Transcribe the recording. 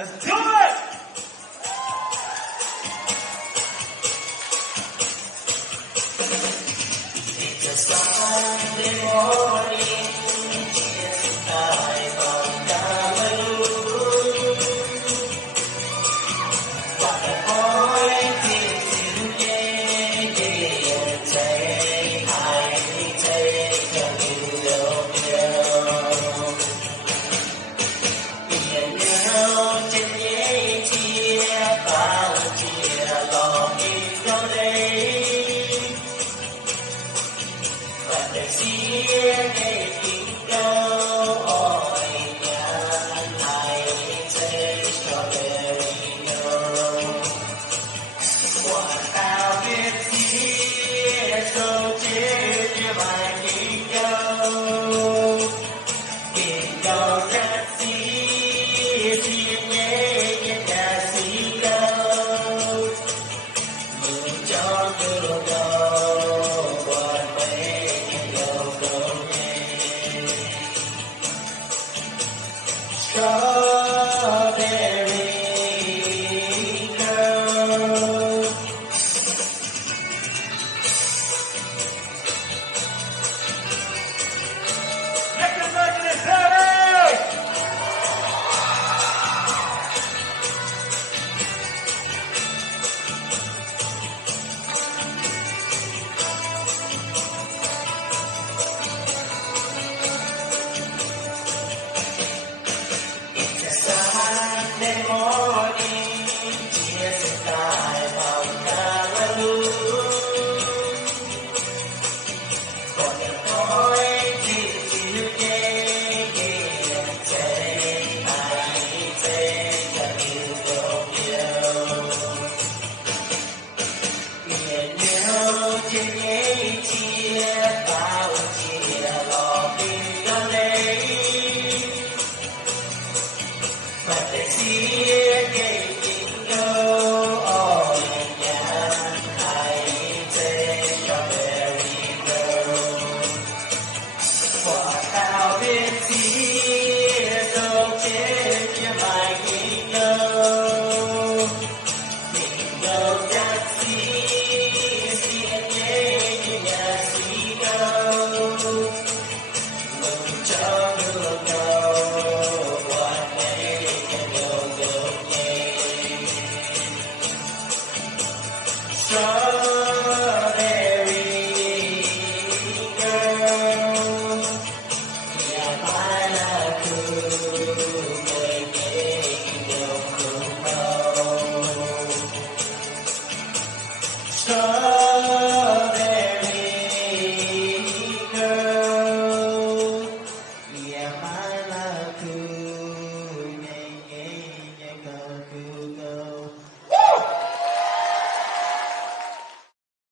Let's do it! It's a Sunday morning. It's time on Calvary. What a point is today. Take, I take a little pill. Biển nhau trên giấy chia bao chia lo đi cho đây. Và đời chia để tình câu ôi nhàn hãy say strawberry no. Quả tao biết chia sâu chia như bài tình câu. Tình câu rất xí xin nhé nhất là xí câu. Mừng cho girl go what way you go nhé. Strawberry girl. Next version is Harry! It's a Sunday morning, tears in time on Calvary. Còn những nói gì today, take, I take a little pill. Biển nhau trên giấy chia bao chia lo đi cho đây. But they see it, they go all nhàn hãy take strawberry girl. Quả tao biết chia dấu chết như bài tình câu. Tình câu rất xí xin nhé như nhà xí câu. Mừng cho girl go what way you go nhé. Strawberry girl. Nhà mai là cười người nhé nhiều không đâu. Strawberry